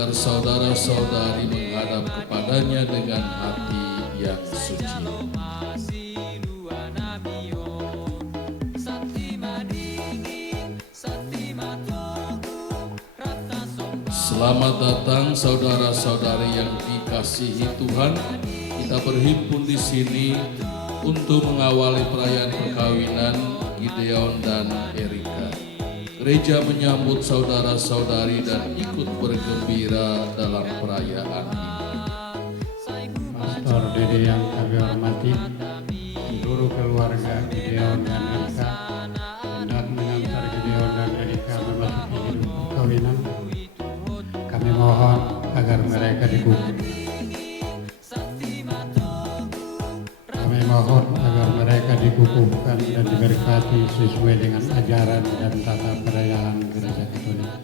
agar saudara-saudari menghadap kepadanya dengan hati yang suci. Selamat datang saudara-saudari yang dikasihi Tuhan. Kita berhimpun di sini untuk mengawali perayaan perkawinan Gideon dan Erika. Gereja menyambut saudara-saudari dan ikut bergembira dalam perayaan ini. Pastor Dede yang kami hormati, seluruh keluarga Gideon dan Erika hendak mengantar Gideon dan Erika memasuki hidup perkawinan. Kami mohon agar mereka dikukuhkan. Kami mohon agar mereka dikukuhkan dan diberkati sesuai dengan ajaran dan tata perayaan Gereja Katolik.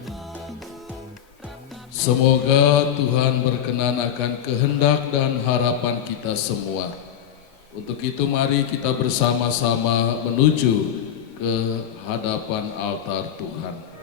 Semoga Tuhan berkenan akan kehendak dan harapan kita semua. Untuk itu mari kita bersama-sama menuju ke hadapan altar Tuhan.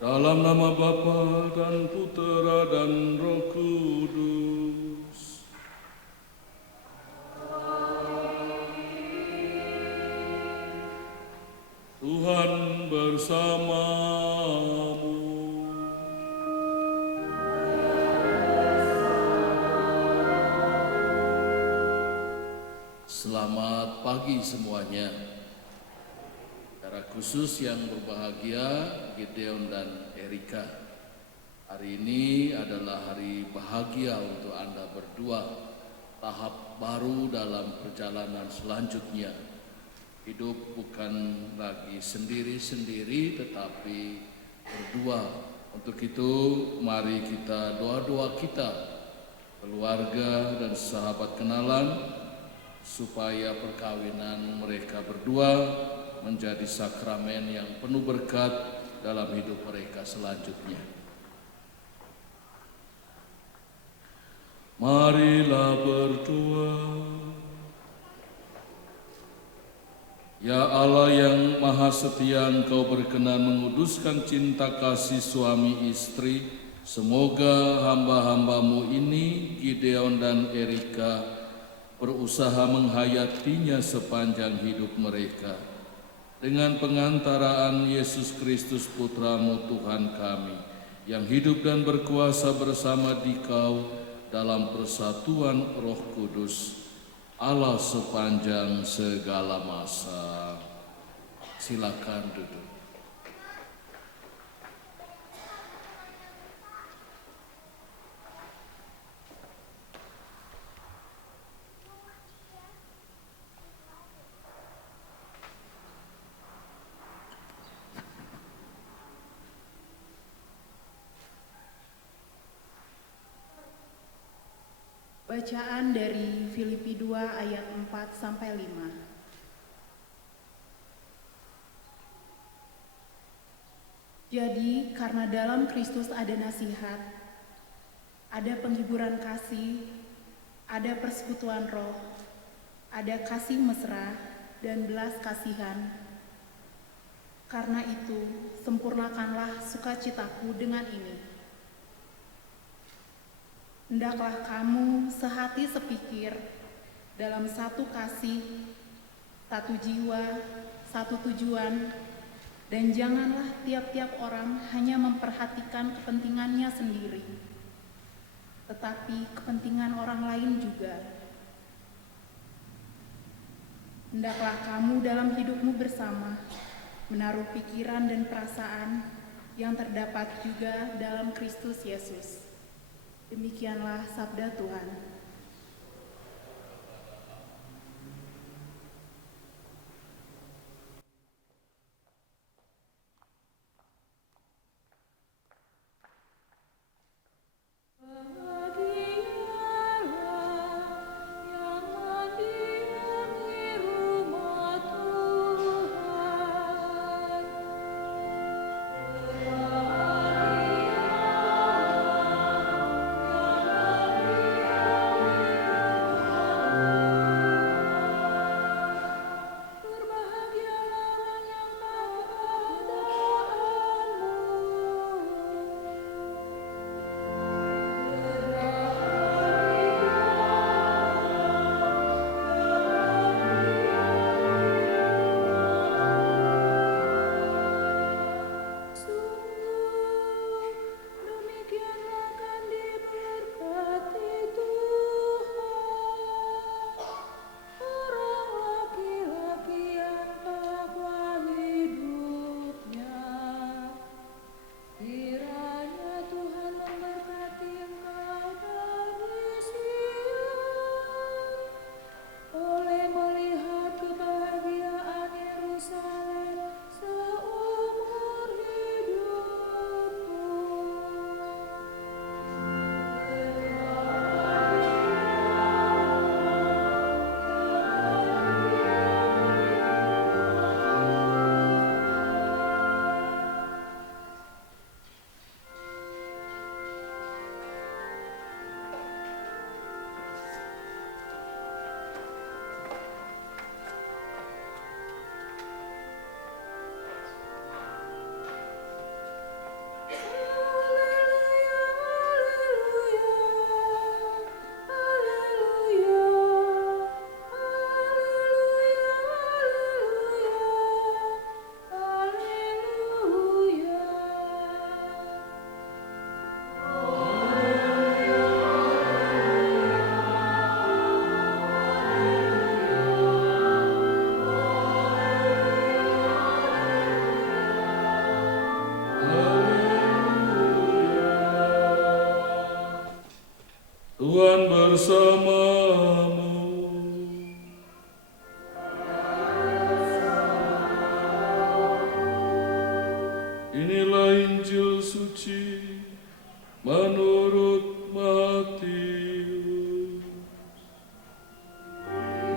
Dalam nama Bapa dan Putera dan Roh Kudus. Tuhan bersamamu. Selamat pagi semuanya. Secara khusus yang berbahagia Gideon dan Erika. Hari ini adalah hari bahagia untuk Anda berdua. Tahap baru dalam perjalanan selanjutnya. Hidup bukan lagi sendiri-sendiri tetapi berdua. Untuk itu mari kita doa-doa kita, keluarga dan sahabat kenalan, supaya perkawinan mereka berdua menjadi sakramen yang penuh berkat dalam hidup mereka selanjutnya. Marilah berdoa. Ya Allah yang Maha Setia, Engkau berkenan menguduskan cinta kasih suami istri. Semoga hamba-hambamu ini, Gideon dan Erika, berusaha menghayatinya sepanjang hidup mereka. Dengan pengantaraan Yesus Kristus Putramu Tuhan kami, yang hidup dan berkuasa bersama Dikau dalam persatuan Roh Kudus, Allah sepanjang segala masa. Silakan duduk. Bacaan dari Filipi 2 ayat 4 sampai 5. Jadi karena dalam Kristus ada nasihat, ada penghiburan kasih, ada persekutuan roh, ada kasih mesra dan belas kasihan. Karena itu, sempurnakanlah sukacitaku dengan ini. Hendaklah kamu sehati sepikir dalam satu kasih, satu jiwa, satu tujuan, Dan janganlah tiap-tiap orang hanya memperhatikan kepentingannya sendiri, tetapi kepentingan orang lain juga. Hendaklah kamu dalam hidupmu bersama menaruh pikiran dan perasaan yang terdapat juga dalam Kristus Yesus. Demikianlah sabda Tuhan. Tuhan bersamamu. Inilah Injil suci menurut Matius.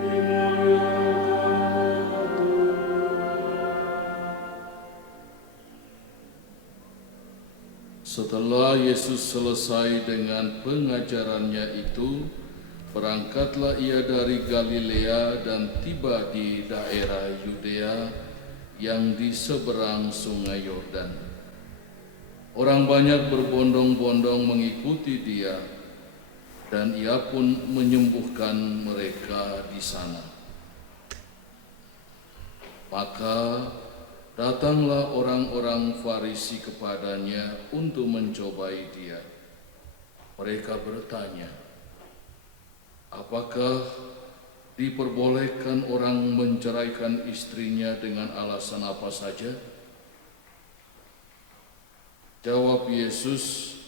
Dimuliakanlah Tuhan. Setelah Yesus selesai dengan pengajarannya itu, berangkatlah ia dari Galilea dan tiba di daerah Yudea yang di seberang sungai Yordan. Orang banyak berbondong-bondong mengikuti dia, dan ia pun menyembuhkan mereka di sana. Maka datanglah orang-orang Farisi kepadanya untuk mencobai dia. Mereka bertanya, apakah diperbolehkan orang menceraikan istrinya dengan alasan apa saja? Jawab Yesus,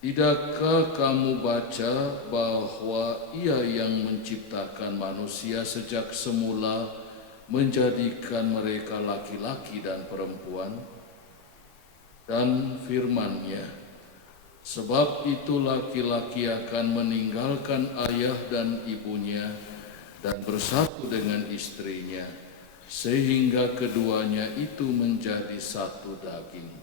tidakkah kamu baca bahwa Ia yang menciptakan manusia sejak semula menjadikan mereka laki-laki dan perempuan? Dan firman-Nya, sebab itu laki-laki akan meninggalkan ayah dan ibunya dan bersatu dengan istrinya, sehingga keduanya itu menjadi satu daging.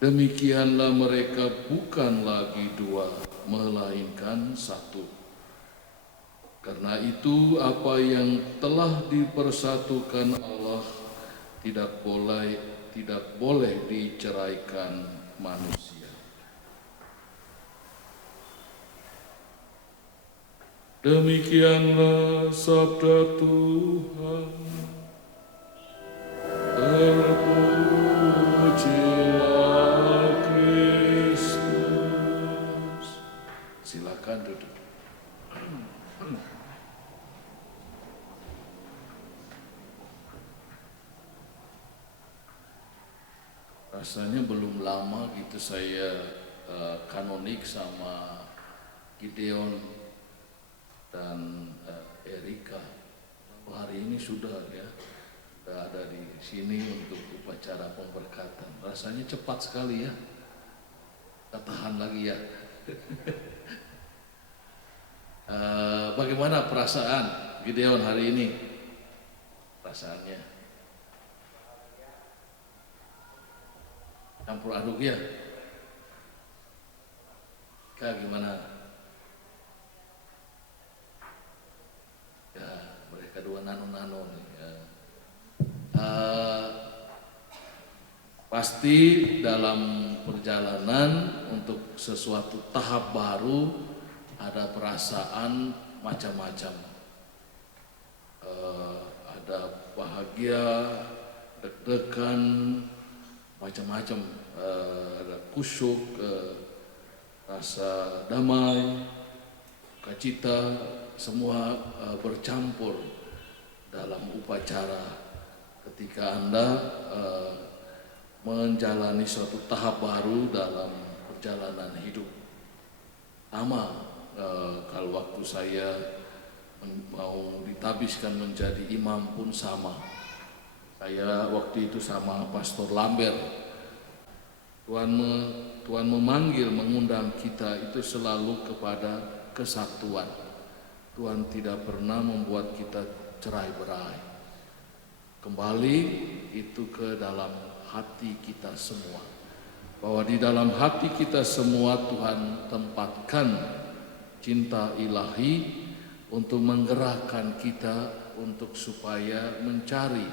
Demikianlah mereka bukan lagi dua, melainkan satu. Karena itu apa yang telah dipersatukan Allah tidak boleh diceraikan manusia. Demikianlah sabda Tuhan. Rasanya belum lama gitu saya kanonik sama Gideon dan Erika. Hari ini sudah ya, sudah ada di sini untuk upacara pemberkatan. Rasanya cepat sekali ya. Kita tahan lagi ya. Bagaimana perasaan Gideon hari ini? Perasaannya campur aduk ya. Kak gimana? Ya mereka dua nano-nano nih ya. Pasti dalam perjalanan untuk sesuatu tahap baru ada perasaan macam-macam. Ada bahagia, deg-degan, macam-macam. Ada kusyuk, rasa damai, sukacita, semua bercampur dalam upacara ketika Anda menjalani suatu tahap baru dalam perjalanan hidup. Sama kalau waktu saya mau ditabiskan menjadi imam pun sama. Saya waktu itu sama Pastor Lambert. Tuhan memanggil, mengundang kita itu selalu kepada kesatuan. Tuhan tidak pernah membuat kita cerai-berai. Kembali itu ke dalam hati kita semua. Bahwa di dalam hati kita semua Tuhan tempatkan cinta ilahi untuk menggerakkan kita untuk supaya mencari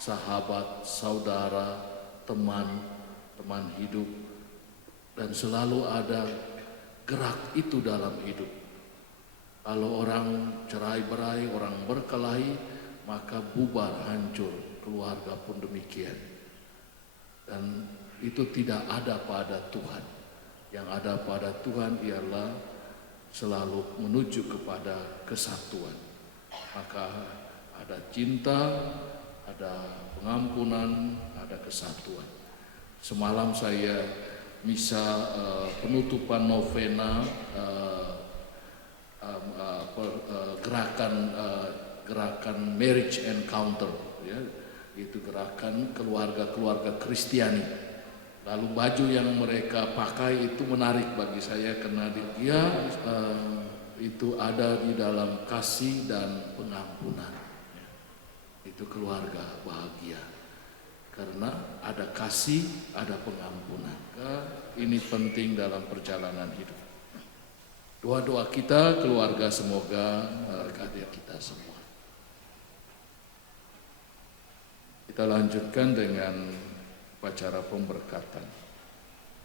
sahabat, saudara, teman hidup, dan selalu ada gerak itu dalam hidup. Kalau orang cerai-berai, orang berkelahi, maka bubar, hancur, keluarga pun demikian. Dan itu tidak ada pada Tuhan. Yang ada pada Tuhan ialah selalu menuju kepada kesatuan. Maka ada cinta, ada pengampunan, ada kesatuan. Semalam saya misa penutupan novena gerakan marriage encounter, ya, itu gerakan keluarga Kristiani. Lalu baju yang mereka pakai itu menarik bagi saya karena dia itu ada di dalam kasih dan pengampunan. Itu keluarga bahagia karena ada kasih, ada pengampunan. Ini penting dalam perjalanan hidup. Doa-doa kita keluarga semoga berkati kita semua. Kita lanjutkan dengan upacara pemberkatan.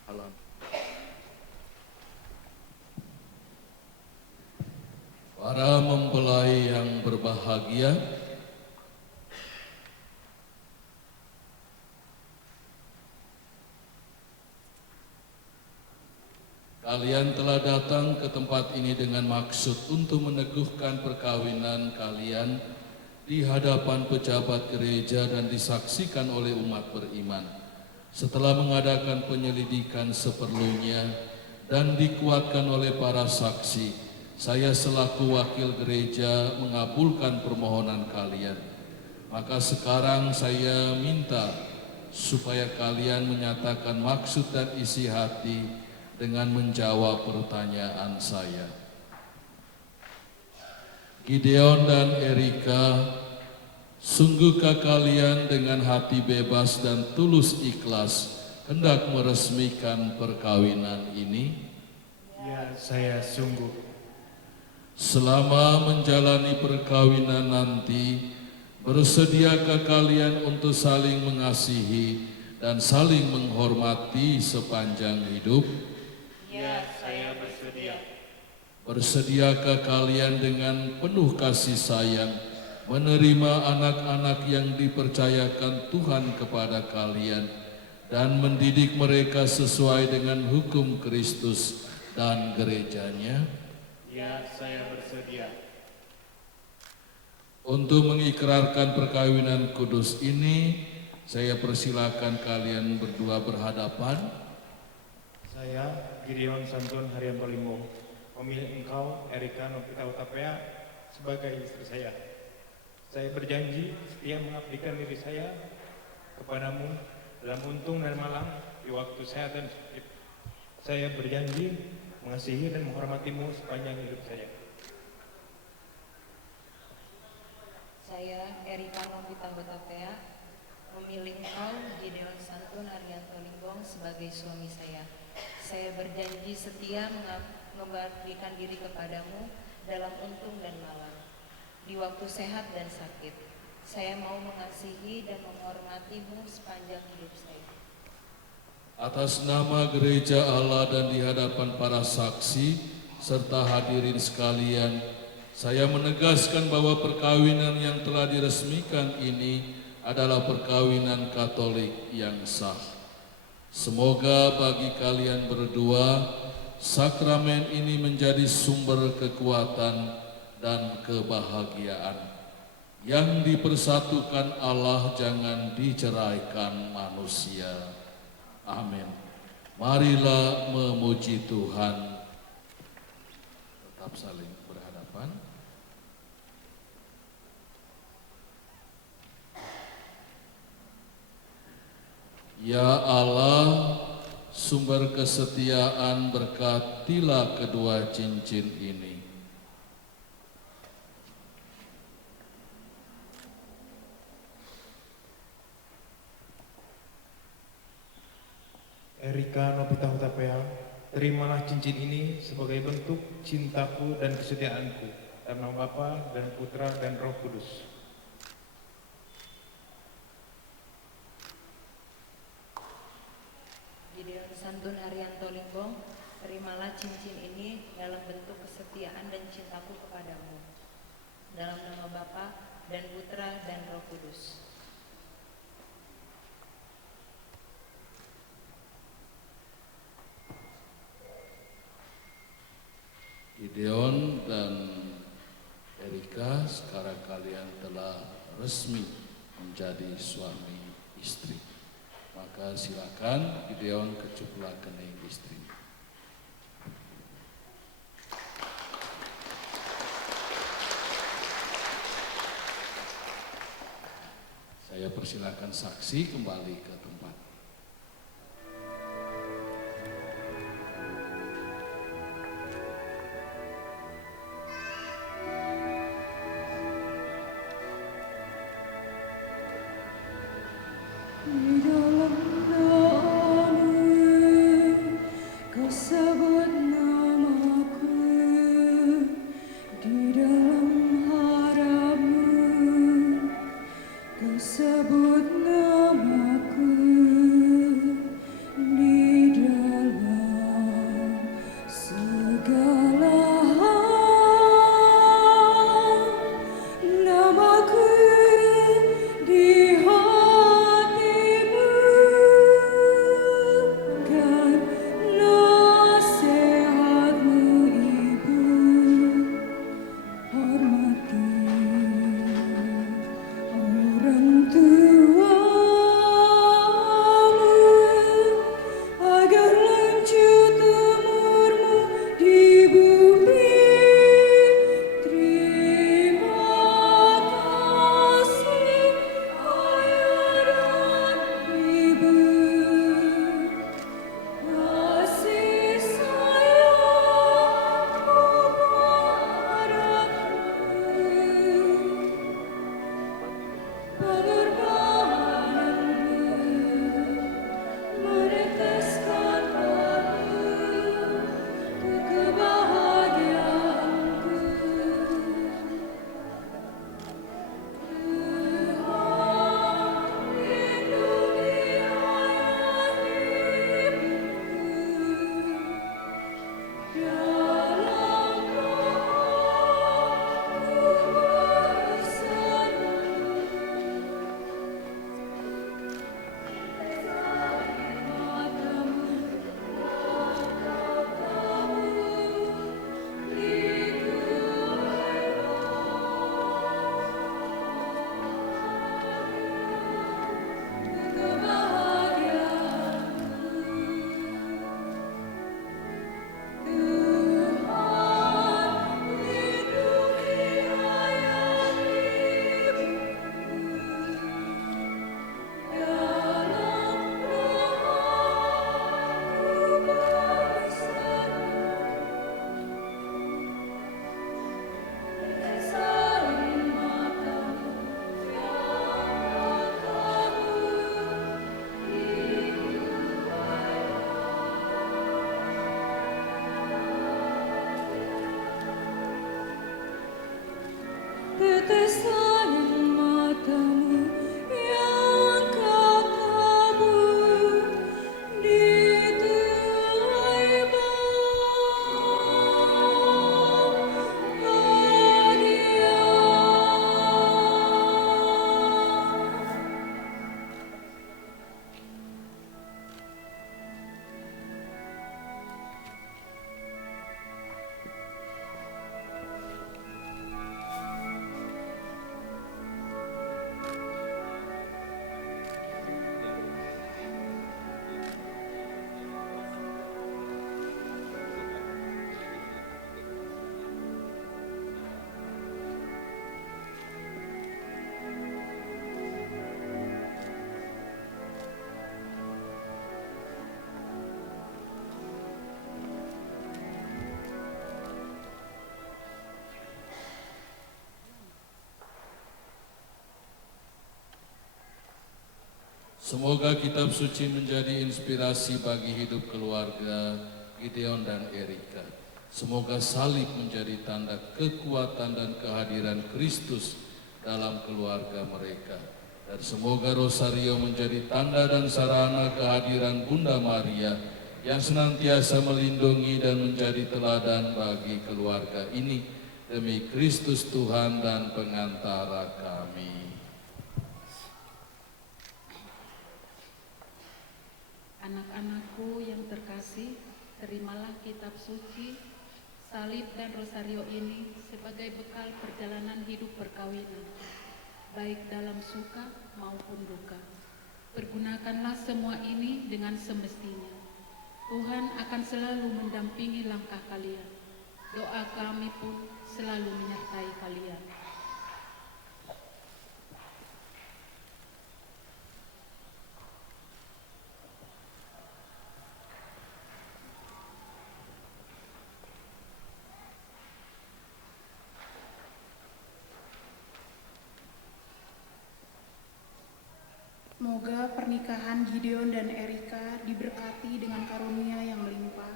Alam. Para mempelai yang berbahagia, kalian telah datang ke tempat ini dengan maksud untuk meneguhkan perkawinan kalian di hadapan pejabat gereja dan disaksikan oleh umat beriman. Setelah mengadakan penyelidikan seperlunya dan dikuatkan oleh para saksi, saya selaku wakil gereja mengabulkan permohonan kalian. Maka sekarang saya minta supaya kalian menyatakan maksud dan isi hati dengan menjawab pertanyaan saya. Gideon dan Erika, sungguhkah kalian dengan hati bebas dan tulus ikhlas hendak meresmikan perkawinan ini? Ya, saya sungguh. Selama menjalani perkawinan nanti, bersediakah kalian untuk saling mengasihi dan saling menghormati sepanjang hidup? Ya, saya bersedia. Bersediakah kalian dengan penuh kasih sayang menerima anak-anak yang dipercayakan Tuhan kepada kalian dan mendidik mereka sesuai dengan hukum Kristus dan gerejanya? Ya, saya bersedia. Untuk mengikrarkan perkawinan kudus ini, Saya persilakan kalian berdua berhadapan. Saya, Gideon Santun Haryanto Limbong, memilih engkau, Erika Novita Utapea, sebagai istri saya. Saya berjanji setia mengabdikan diri saya kepadamu dalam untung dan malang, di waktu sehat dan sakit. Saya berjanji mengasihi dan menghormatimu sepanjang hidup saya. Saya, Erika Novita Utapea, memilih engkau, Gideon Santun Haryanto Limbong, sebagai suami saya. Saya berjanji setia mengabdikan diri kepadamu dalam untung dan malang, di waktu sehat dan sakit. Saya mau mengasihi dan menghormatimu sepanjang hidup saya. Atas nama Gereja Allah dan di hadapan para saksi serta hadirin sekalian, saya menegaskan bahwa perkawinan yang telah diresmikan ini adalah perkawinan Katolik yang sah. Semoga bagi kalian berdua, sakramen ini menjadi sumber kekuatan dan kebahagiaan. Yang dipersatukan Allah jangan diceraikan manusia. Amin. Marilah memuji Tuhan. Tetap saling berhadapan. Ya Allah, sumber kesetiaan, berkatilah kedua cincin ini. Erika Novita Utapea, terimalah cincin ini sebagai bentuk cintaku dan kesetiaanku karena Bapa dan Putra dan Roh Kudus. Gideon Santun Haryanto Limbong, terimalah cincin ini dalam bentuk kesetiaan dan cintaku kepadamu. Dalam nama Bapa dan Putra dan Roh Kudus. Gideon dan Erika, sekarang kalian telah resmi menjadi suami istri. Maka silakan Gideon kecuplah kening istri. Saya persilakan saksi kembali ke tempat. Di dalam doamu, kau sebut namaku. Di dalam harapmu, kau sebut namaku. Semoga kitab suci menjadi inspirasi bagi hidup keluarga Gideon dan Erika. Semoga salib menjadi tanda kekuatan dan kehadiran Kristus dalam keluarga mereka. Dan semoga rosario menjadi tanda dan sarana kehadiran Bunda Maria yang senantiasa melindungi dan menjadi teladan bagi keluarga ini. Demi Kristus Tuhan dan pengantara kami. Anak-anakku yang terkasih, terimalah kitab suci, salib dan rosario ini sebagai bekal perjalanan hidup perkawinan, baik dalam suka maupun duka. Pergunakanlah semua ini dengan semestinya. Tuhan akan selalu mendampingi langkah kalian. Doa kami pun selalu menyertai kalian. Semoga pernikahan Gideon dan Erika diberkati dengan karunia yang melimpah,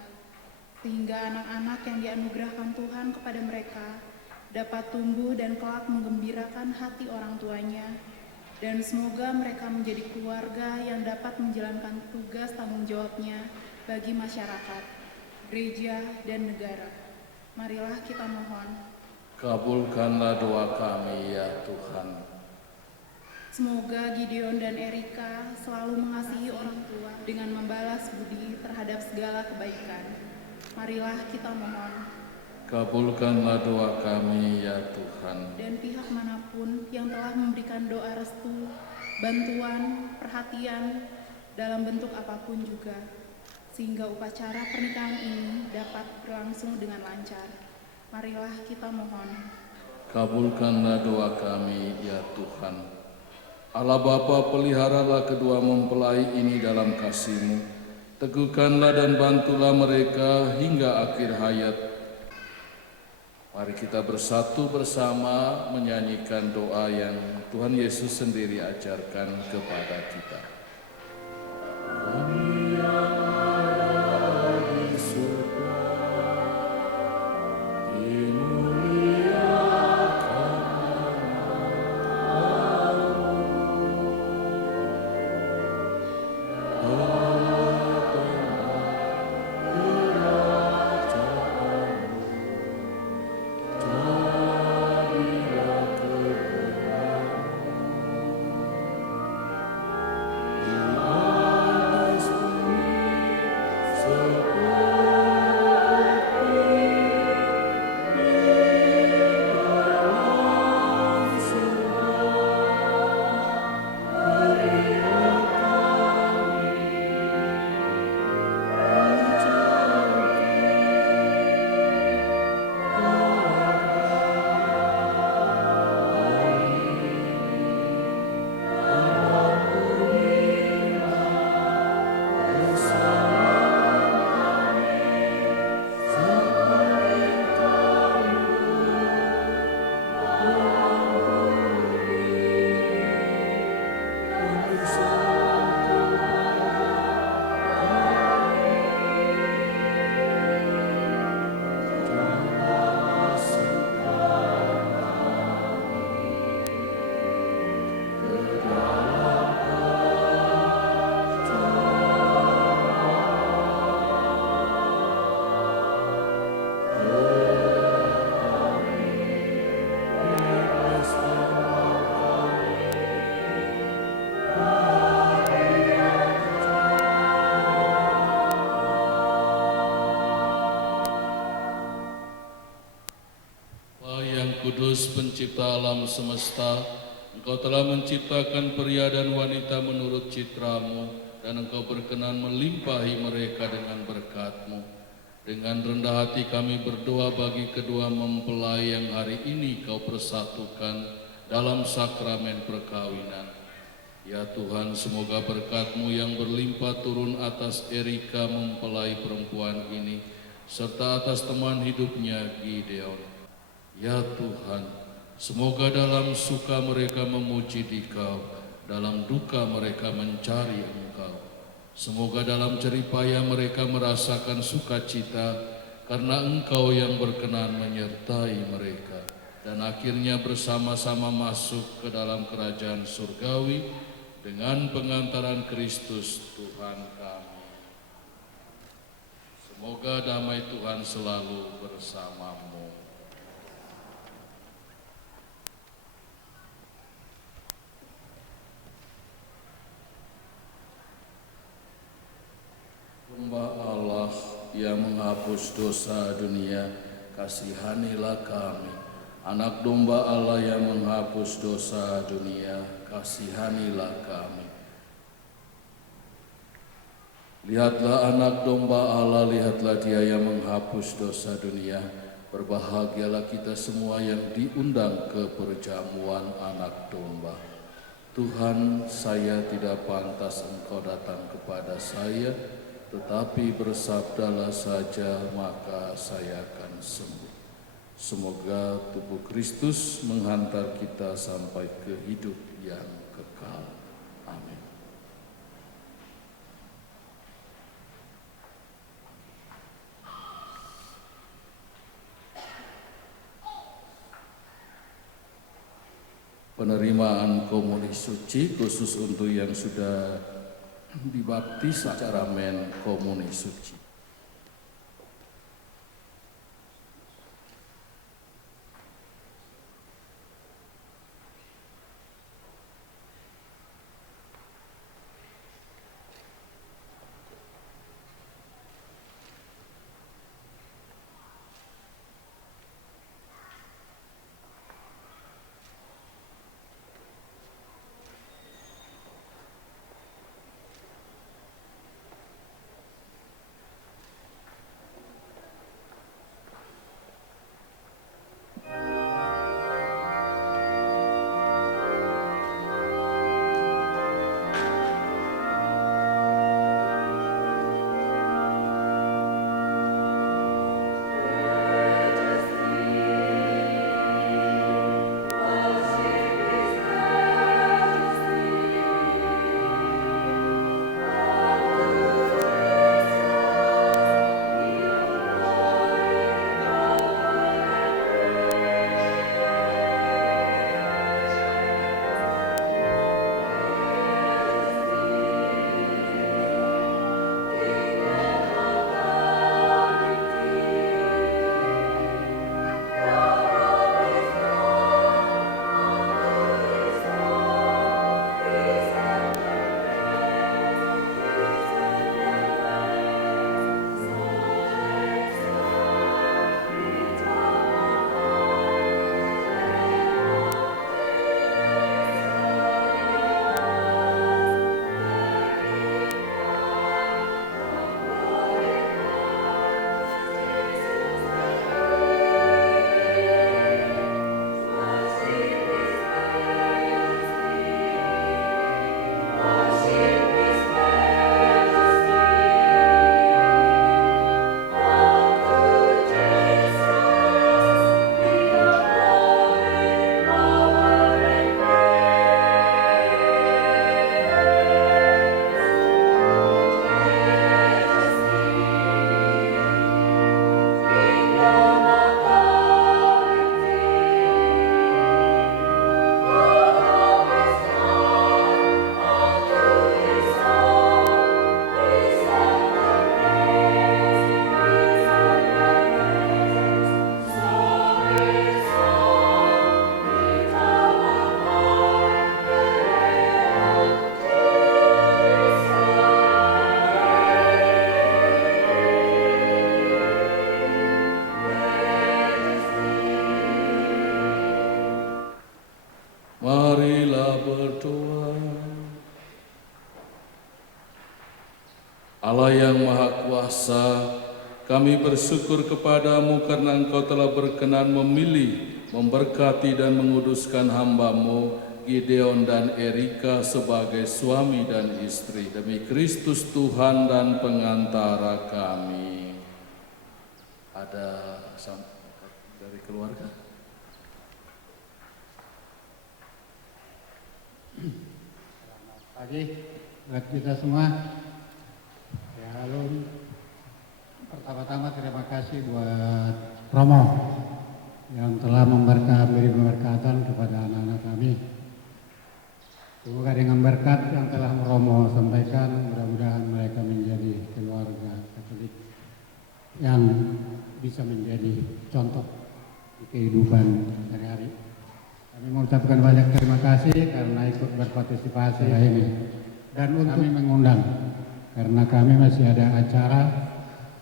sehingga anak-anak yang dianugerahkan Tuhan kepada mereka dapat tumbuh dan kelak menggembirakan hati orang tuanya, dan semoga mereka menjadi keluarga yang dapat menjalankan tugas tanggung jawabnya bagi masyarakat, gereja, dan negara. Marilah kita mohon. Kabulkanlah doa kami ya Tuhan. Semoga Gideon dan Erika selalu mengasihi orang tua dengan membalas budi terhadap segala kebaikan. Marilah kita mohon. Kabulkanlah doa kami ya Tuhan. Dan pihak manapun yang telah memberikan doa restu, bantuan, perhatian dalam bentuk apapun juga, sehingga upacara pernikahan ini dapat berlangsung dengan lancar. Marilah kita mohon. Kabulkanlah doa kami ya Tuhan. Allah Bapa, peliharalah kedua mempelai ini dalam kasih-Mu. Teguhkanlah dan bantulah mereka hingga akhir hayat. Mari kita bersatu bersama menyanyikan doa yang Tuhan Yesus sendiri ajarkan kepada kita. Kami yang ada di surga, Kudus pencipta alam semesta, Engkau telah menciptakan pria dan wanita menurut citra-Mu, dan Engkau berkenan melimpahi mereka dengan berkat-Mu. Dengan rendah hati kami berdoa bagi kedua mempelai yang hari ini Kau persatukan dalam sakramen perkawinan. Ya Tuhan, semoga berkat-Mu yang berlimpah turun atas Erika mempelai perempuan ini, serta atas teman hidupnya Gideon. Ya Tuhan, semoga dalam suka mereka memuji Di-Kau, dalam duka mereka mencari Engkau. Semoga dalam jerih payah mereka merasakan sukacita karena Engkau yang berkenan menyertai mereka. Dan akhirnya bersama-sama masuk ke dalam kerajaan surgawi dengan pengantaran Kristus Tuhan kami. Semoga damai Tuhan selalu bersamamu. Domba Allah yang menghapus dosa dunia, kasihanilah kami. Anak domba Allah yang menghapus dosa dunia, kasihanilah kami. Lihatlah anak domba Allah, lihatlah Dia yang menghapus dosa dunia. Berbahagialah kita semua yang diundang ke perjamuan anak domba. Tuhan, saya tidak pantas Engkau datang kepada saya, tetapi bersabdalah saja maka saya akan sembuh. Semoga tubuh Kristus menghantar kita sampai ke hidup yang kekal. Amin. Penerimaan komuni suci khusus untuk yang sudah dibaptis sakramen komuni suci. Marilah berdoa. Allah yang Maha Kuasa, kami bersyukur kepadamu karena Engkau telah berkenan memilih, memberkati dan menguduskan hamba-Mu Gideon dan Erika sebagai suami dan istri demi Kristus Tuhan dan pengantara kami. Ada dari keluarga? pagi buat kita semua. Ya, lalu pertama-tama terima kasih buat Romo yang telah memberi pemberkatan kepada anak-anak kami. Semoga dengan berkat yang telah Romo sampaikan, mudah-mudahan mereka menjadi keluarga Katolik yang bisa menjadi contoh di kehidupan sehari-hari. Kami mengucapkan banyak terima kasih karena ikut berpartisipasi ini. Dan untuk kami mengundang, karena kami masih ada acara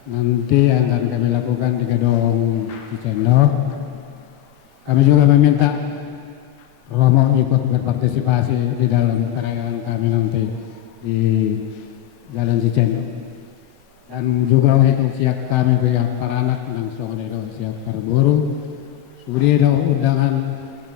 nanti yang akan kami lakukan di Gedung Cicendo. Kami juga meminta Romo ikut berpartisipasi di dalam perayaan kami nanti di Jalan Cicendo. Dan juga untuk siap kami pihak para anak langsung itu siap berburu. Sudah ada undangan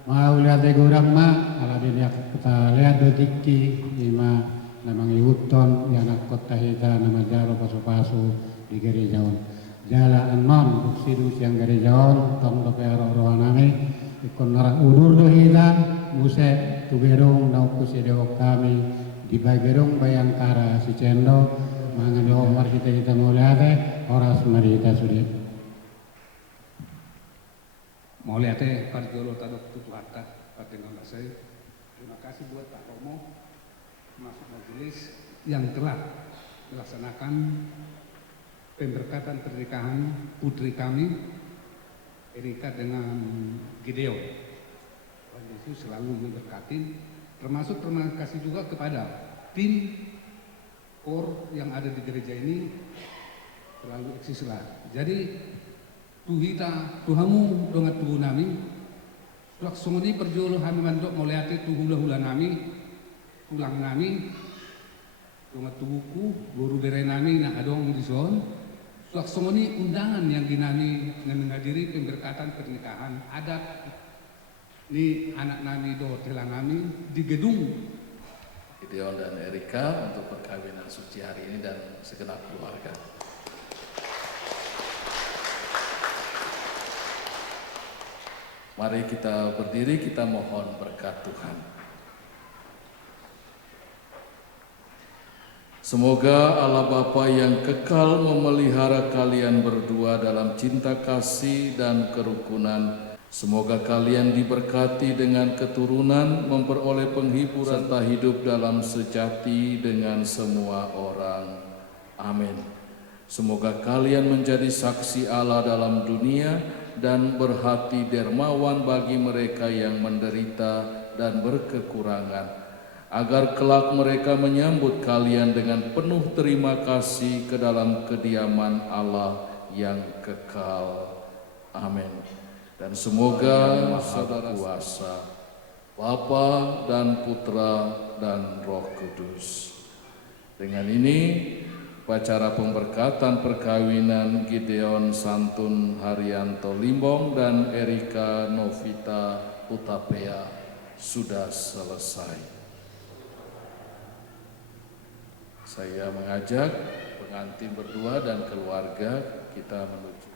mau lihat orang ma ala dunia kita lihat dotiki lima namang liuton yang anak kota kita nama jaro pasu-pasu di gerejaon. Jala anon subsidus yang gerejaon tong dopero rohanami ikon narak udur do hita muse tugerong nau kusedeo kami di bagerong Bayangkara Cicendo mangado omar kita muliate oras marita sudah muliate parjolo tadok tutu harta patengan saya. Terima kasih buat Pak Romo masuk majelis yang telah melaksanakan pemberkatan pernikahan putri kami Erika dengan Gideon. Tuhan Yesus selalu memberkati. Termasuk terima kasih juga kepada tim kor yang ada di gereja ini selalu eksislah. Jadi Tuhamu dengan tubuh nami laksoni perjolo kami mandok melihat hula-hula nami tulang nami dengan tubuhku guru bere nami nak adong di son. Laksoni undangan yang dinami menghadiri pemberkatan pernikahan adat ni anak nami do telang nami di gedung Gideon dan Erika untuk perkawinan suci hari ini dan segenap keluarga. Mari kita berdiri, kita mohon berkat Tuhan. Semoga Allah Bapa yang kekal memelihara kalian berdua dalam cinta kasih dan kerukunan. Semoga kalian diberkati dengan keturunan, memperoleh penghiburan serta hidup dalam sejati dengan semua orang. Amin. Semoga kalian menjadi saksi Allah dalam dunia dan berhati dermawan bagi mereka yang menderita dan berkekurangan, agar kelak mereka menyambut kalian dengan penuh terima kasih ke dalam kediaman Allah yang kekal. Amin. Dan semoga Saudara kuasa, Bapa dan Putra dan Roh Kudus. Dengan ini, upacara pemberkatan perkawinan Gideon Santun Haryanto Limbong dan Erika Novita Utapea sudah selesai. Saya mengajak pengantin berdua dan keluarga kita menuju.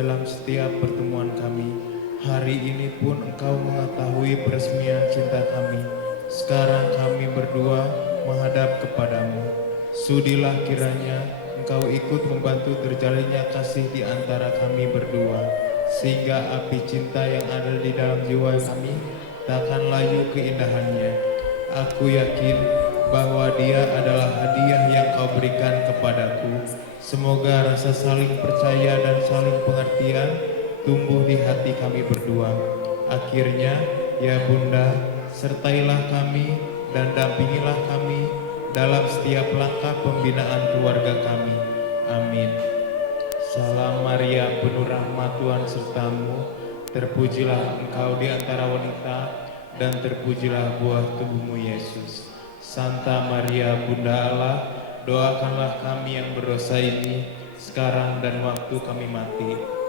dalam setiap pertemuan kami. Hari ini pun Engkau mengetahui peresmian cinta kami. Sekarang kami berdua menghadap kepadamu. Sudilah kiranya Engkau ikut membantu terjalinnya kasih di antara kami berdua, sehingga api cinta yang ada di dalam jiwa kami takkan layu keindahannya. Aku yakin bahwa dia adalah hadiah yang Kau berikan kepadaku. Semoga rasa saling percaya dan saling pengertian tumbuh di hati kami berdua. Akhirnya, ya Bunda, sertailah kami dan dampingilah kami dalam setiap langkah pembinaan keluarga kami. Amin. Salam Maria, penuh rahmat, Tuhan sertamu, terpujilah engkau di antara wanita, dan terpujilah buah tubuhmu Yesus. Santa Maria, Bunda Allah, doakanlah kami yang berdosa ini, sekarang dan waktu kami mati.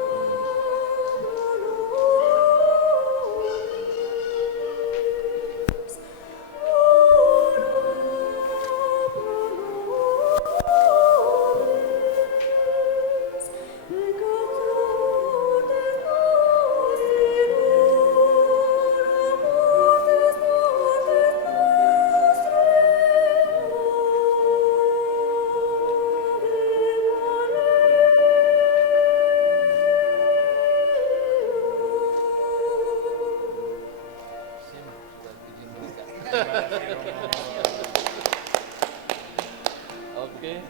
Oke.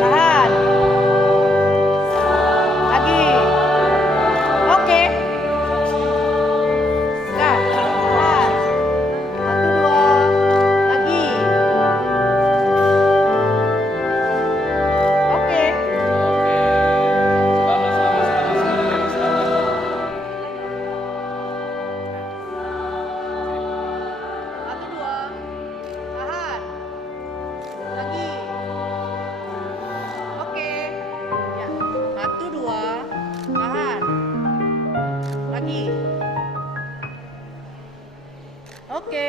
Tahan. Lagi. Oke. Nah, tahan. 1, 2. Lagi. Oke. Satu, dua. Tahan. Lagi. Oke. Ya. 1, 2. Tahan. Lagi. Oke.